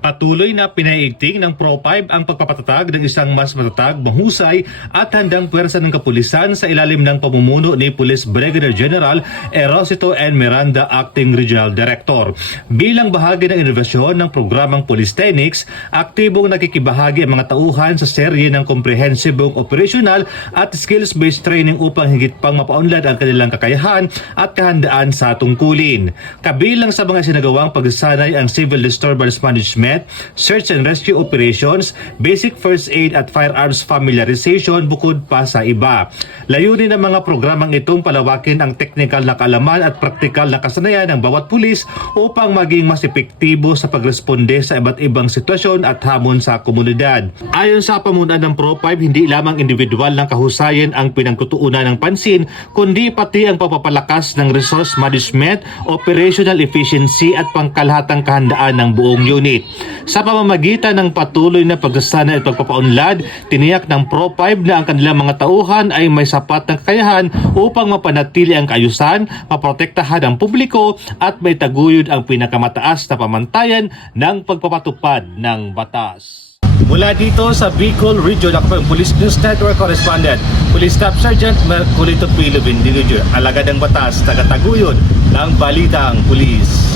Patuloy na pinaiigting ng Pro5 ang pagpapatatag ng isang mas matatag, mahusay at handang pwersa ng kapulisan sa ilalim ng pamumuno ni Police Brigadier General Erosito N. Miranda, Acting Regional Director. Bilang bahagi ng inovasyon ng programang Police Techniques, aktibong nakikibahagi ang mga tauhan sa serye ng komprehensibong operational at skills-based training upang higit pang mapaunlad ang kanilang kakayahan at kahandaan sa tungkulin. Kabilang sa mga sinagawang pagsasanay ang Civil Disturbance Management, Search and Rescue Operations, Basic First Aid at Firearms Familiarization bukod pa sa iba. Layunin ng mga programang itong palawakin ang teknikal na kaalaman at praktikal na kasanayan ng bawat pulis upang maging mas epektibo sa pagresponde sa iba't ibang sitwasyon at hamon sa komunidad. Ayon sa pamunuan ng Pro5, hindi lamang individual ng kahusayan ang pinagtutuunan ng pansin, kundi pati ang pagpapalakas ng resource management, operational efficiency at pangkalahatang kahandaan ng buong unit. Sa pamamagitan ng patuloy na pagsasanay at pagpapaunlad, tiniyak ng Pro5 na ang kanilang mga tauhan ay may sapat na kakayahan upang mapanatili ang kaayusan, maprotektahan ang publiko at may taguyod ang pinakamataas na pamantayan ng pagpapatupad ng batas. Mula dito sa Bicol Region, ako ang Police News Network Correspondent, Police Staff Sergeant Merculito P. Lubin, Alagad ng Batas, tagataguyod ng Balitang Pulis.